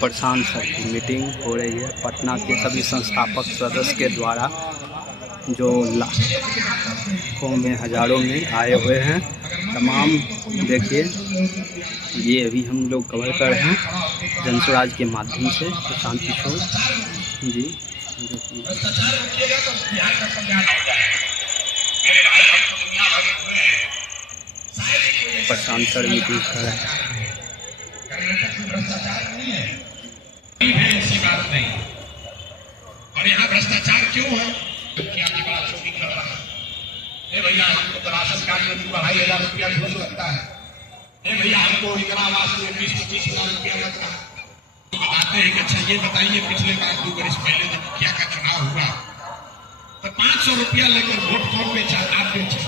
प्रशांत sir की meeting हो रही है पटना के सभी संस्थापक सदस्य के द्वारा, जो लाखों में हजारों में आए हुए हैं। तमाम देखिए, ये अभी हम लोग कवर कर रहे हैं जनस्वराज के माध्यम से। प्रशांत किशोर जी प्रशांत सर मीटिंग कर रहे हैं। ऐसी बात नहीं। और यहाँ भ्रष्टाचार क्यों है? क्योंकि आपकी बड़ा चोरी कर रहा है। भैया हमको तो राशन कार्ड में 2,500 रुपया घूस लगता है। भैया हमको इंदिरा आवास में 20-25 लाख रुपया लगता है। तो बताते हैं कि अच्छा ये बताइए, पिछले बार 2 वर्ष पहले जब मुखिया का चुनाव हुआ तो 500 रुपया लेकर वोट कौन बेचा? आप बेचे।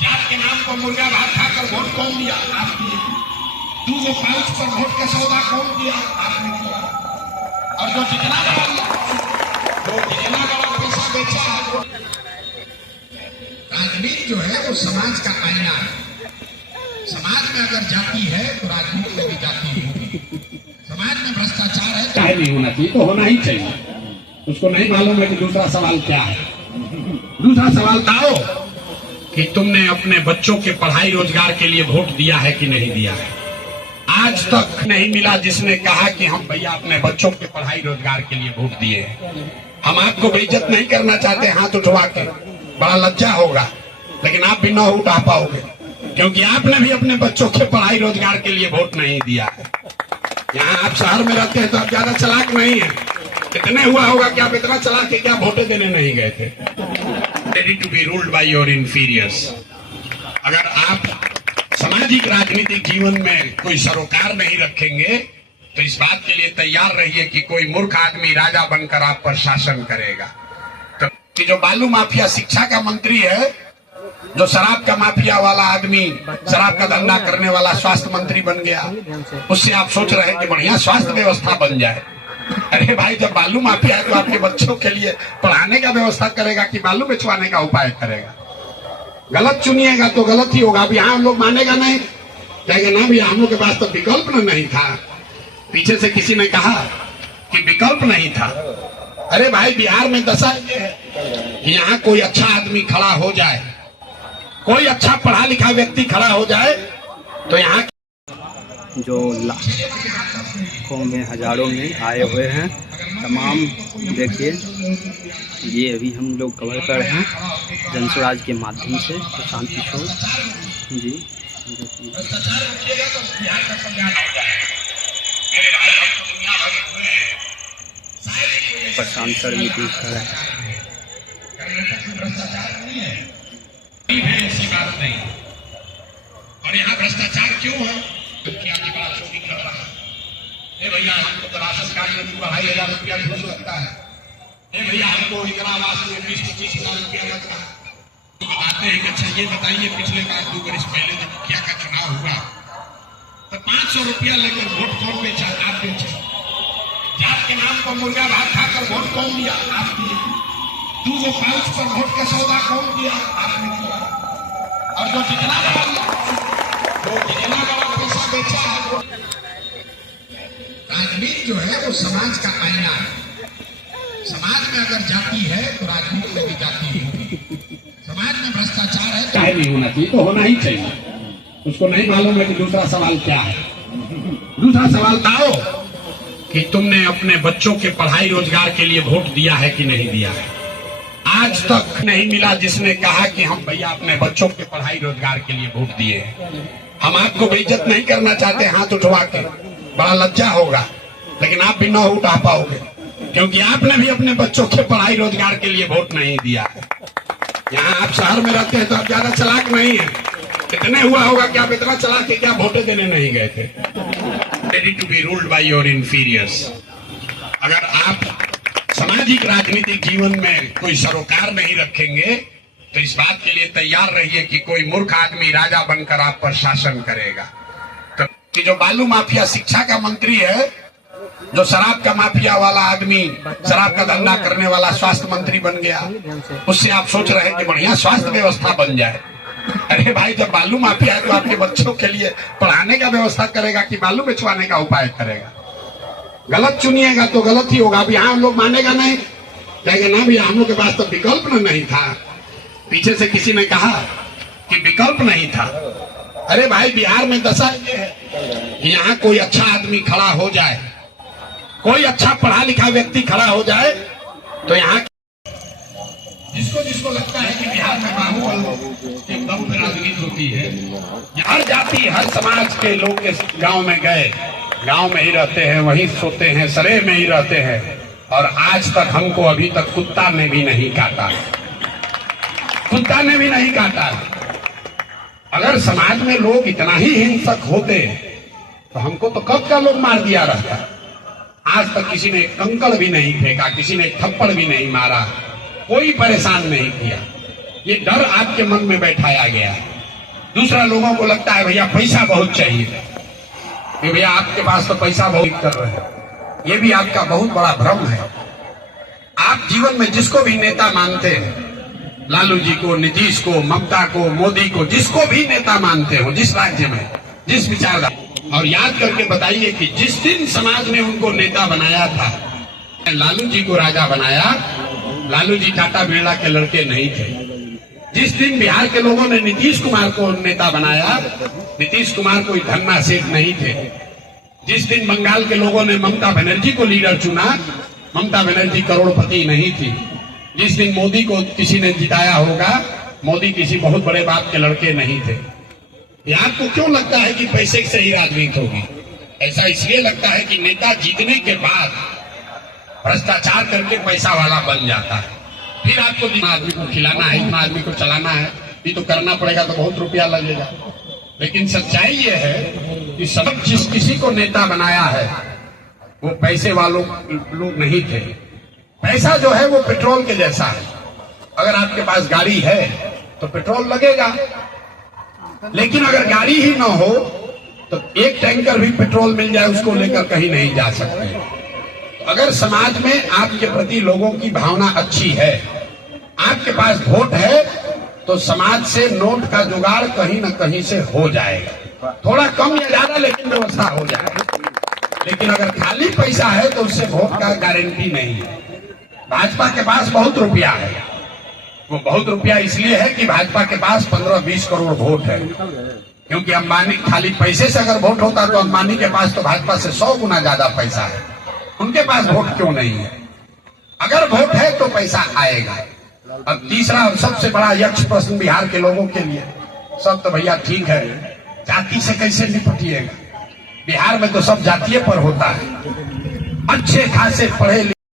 जात के नाम पर मुर्गा भात खाकर वोट कौन दिया? आप दिए। 2 पाउच पर वोट का सौदा कौन दिया? आपने किया। और जो जितना बड़ा पैसा बेचा है, राजनीति जो है वो समाज का आईना है। समाज में अगर जाति है तो राजनीति में भी जाति होगी। समाज में भ्रष्टाचार है, चाहे नहीं होना चाहिए तो होना ही चाहिए। उसको नहीं मालूम है कि दूसरा सवाल क्या है। दूसरा सवाल था कि तुमने अपने बच्चों के पढ़ाई रोजगार के लिए वोट दिया है कि नहीं दिया है? आज तक नहीं मिला जिसने कहा कि हम भैया अपने बच्चों के पढ़ाई रोजगार के लिए वोट दिए। हम आपको बेइज्जत नहीं करना चाहते हाथ उठवा के, बड़ा लज्जा होगा, लेकिन आप भी न उठा पाओगे क्योंकि आपने भी अपने बच्चों के पढ़ाई रोजगार के लिए वोट नहीं दिया है। यहाँ आप शहर में रहते हैं तो आप ज्यादा चालाक नहीं है। इतने हुआ होगा कि आप इतना चालाक है कि आप वोटें देने नहीं गए थे। Ready to be ruled by your inferiors. अगर आप सामाजिक राजनीतिक जीवन में कोई सरोकार नहीं रखेंगे तो इस बात के लिए तैयार रहिए कि कोई मूर्ख आदमी राजा बनकर आप पर शासन करेगा। तो कि जो बालू माफिया शिक्षा का मंत्री है, जो शराब का माफिया वाला आदमी, शराब का धंधा करने वाला स्वास्थ्य मंत्री बन गया, उससे आप सोच रहे हैं कि बढ़िया स्वास्थ्य व्यवस्था बन जाए। अरे भाई, जब बालू माफिया है तो आपके बच्चों के लिए पढ़ाने का व्यवस्था करेगा कि बालू बेचवाने का उपाय करेगा? गलत चुनिएगा तो गलत ही होगा। अब यहाँ हम लोग मानेगा नहीं, कहेंगे ना भी हम लोग के पास तो विकल्प नहीं था। पीछे से किसी ने कहा कि विकल्प नहीं था। अरे भाई, बिहार में दशा ये है कि यहाँ कोई अच्छा आदमी खड़ा हो जाए, कोई अच्छा पढ़ा लिखा व्यक्ति खड़ा हो जाए तो यहाँ जो लाखों में हजारों में आए हुए हैं। तमाम देखिए, ये अभी हम लोग कवर कर रहे हैं जनस्वराज के माध्यम से। प्रशांत किशोर जी प्रशांत सर मीटिंग कर रहे हैं। ऐसी बात नहीं। और यहाँ भ्रष्टाचार क्यों है? क्योंकि आपकी बड़ा चोरी कर रहा है। भैया हमको तो राशन कार्ड में 2,500 रुपया घूस लगता है। भैया हमको इंदिरा आवास में 20-25 लाख रुपया लगता है। तो बताते हैं कि अच्छा ये बताइए, पिछले बार 2 वर्ष पहले जब मुखिया का चुनाव हुआ तो 500 रुपया लेकर वोट कौन बेचा? आप बेचे। जात के नाम पर मुर्गा भात खाकर वोट कौन दिया? आप दिए। 2 पाउच पर वोट का सौदा कौन दिया? आपने किया। और जो जितना बड़ा पैसा बेचा है, राजनीति जो है वो समाज का आईना है। समाज में अगर जाति है तो राजनीति में भी जाति होगी। समाज में भ्रष्टाचार है, चाहे नहीं होना चाहिए तो होना ही चाहिए। उसको नहीं मालूम है कि दूसरा सवाल क्या है। दूसरा सवाल था कि तुमने अपने बच्चों के पढ़ाई रोजगार के लिए वोट दिया है कि नहीं दिया है? आज तक नहीं मिला जिसने कहा कि हम भैया अपने बच्चों के पढ़ाई रोजगार के लिए वोट दिए। हम आपको बेइज्जत नहीं करना चाहते हाथ उठवा के, बड़ा लज्जा होगा, लेकिन आप भी न उठा पाओगे क्योंकि आपने भी अपने बच्चों के पढ़ाई रोजगार के लिए वोट नहीं दिया है। यहाँ आप शहर में रहते हैं तो आप ज्यादा चालाक नहीं है। इतने हुआ होगा कि आप इतना चालाक है कि आप वोटें देने नहीं गए थे। Ready to be ruled by your inferiors. अगर आप सामाजिक राजनीतिक जीवन में कोई सरोकार नहीं रखेंगे तो इस बात के लिए तैयार रहिए कि कोई मूर्ख आदमी राजा बनकर आप पर शासन करेगा। तो कि जो बालू माफिया शिक्षा का मंत्री है, जो शराब का माफिया वाला आदमी, शराब का धंधा करने वाला स्वास्थ्य मंत्री बन गया, उससे आप सोच रहे हैं कि बढ़िया स्वास्थ्य व्यवस्था बन जाए। अरे भाई, जब बालू माफिया है तो आपके बच्चों के लिए पढ़ाने का व्यवस्था करेगा कि बालू बेचवाने का उपाय करेगा? गलत चुनिएगा तो गलत ही होगा। अब यहाँ हम लोग मानेगा नहीं, कहेंगे ना भैया हम लोग के पास तो विकल्प नहीं था। पीछे से किसी ने कहा कि विकल्प नहीं था। अरे भाई बिहार में दशा ये है कि यहाँ कोई अच्छा आदमी खड़ा हो जाए, कोई अच्छा पढ़ा लिखा व्यक्ति खड़ा हो जाए तो यहाँ जिसको जिसको लगता है कि बिहार में बाहुबल एकदम पे राजनीति होती है, हर जाति हर समाज के लोग के गांव में गए, गांव में ही रहते हैं, वहीं सोते हैं, सरेह में ही रहते हैं, और आज तक हमको अभी तक कुत्ता ने भी नहीं काटा, कुत्ता ने भी नहीं काटा। अगर समाज में लोग इतना ही हिंसक होते तो हमको तो कब का लोग मार दिया रहता। आज तक किसी ने कंकड़ भी नहीं फेंका, किसी ने थप्पड़ भी नहीं मारा, कोई परेशान नहीं किया। ये डर आपके मन में बैठाया गया है। दूसरा, लोगों को लगता है भैया पैसा बहुत चाहिए, कि भैया आपके पास तो पैसा बहुत कर रहे हैं। ये भी आपका बहुत बड़ा भ्रम है। आप जीवन में जिसको भी नेता मानते हैं, लालू जी को, नीतीश को, ममता को, मोदी को, जिसको भी नेता मानते हो, जिस राज्य में, जिस विचारधारा, और याद करके बताइए कि जिस दिन समाज ने उनको नेता बनाया था, लालू जी को राजा बनाया, लालू जी टाटा बिरला के लड़के नहीं थे। जिस दिन बिहार के लोगों ने नीतीश कुमार को नेता बनाया, नीतीश कुमार कोई धन्ना सेठ नहीं थे। जिस दिन बंगाल के लोगों ने ममता बनर्जी को लीडर चुना, ममता बनर्जी करोड़पति नहीं थी। जिस दिन मोदी को किसी ने जिताया होगा, मोदी किसी बहुत बड़े बाप के लड़के नहीं थे। आपको क्यों लगता है कि पैसे से ही राजनीति होगी? ऐसा इसलिए लगता है कि नेता जीतने के बाद भ्रष्टाचार करके पैसा वाला बन जाता है। फिर आपको आदमी को खिलाना है, इतना आदमी को चलाना है, ये तो करना पड़ेगा, तो बहुत रुपया लगेगा। लेकिन सच्चाई ये है कि सब जिस किसी को नेता बनाया है वो पैसे वालों लोग नहीं थे। पैसा जो है वो पेट्रोल के जैसा है। अगर आपके पास गाड़ी है तो पेट्रोल लगेगा, लेकिन अगर गाड़ी ही ना हो तो एक टैंकर भी पेट्रोल मिल जाए, उसको लेकर कहीं नहीं जा सकते। अगर समाज में आपके प्रति लोगों की भावना अच्छी है, आपके पास वोट है, तो समाज से नोट का जुगाड़ कहीं न कहीं से हो जाएगा। थोड़ा कम या ज्यादा, लेकिन व्यवस्था हो जाएगी। लेकिन अगर खाली पैसा है तो उससे वोट का गारंटी नहीं है। भाजपा के पास बहुत रुपया है। वो बहुत रुपया इसलिए है कि भाजपा के पास 15-20 करोड़ वोट है। क्योंकि अंबानी, खाली पैसे से अगर वोट होता तो अंबानी के पास तो भाजपा से 100 गुना ज्यादा पैसा है। उनके पास वोट क्यों नहीं है? अगर वोट है तो पैसा आएगा। अब तीसरा और सबसे बड़ा यक्ष प्रश्न बिहार के लोगों के लिए, सब तो भैया ठीक है, जाति से कैसे निपटिएगा? बिहार में तो सब जातीय पर होता है। अच्छे खासे पढ़े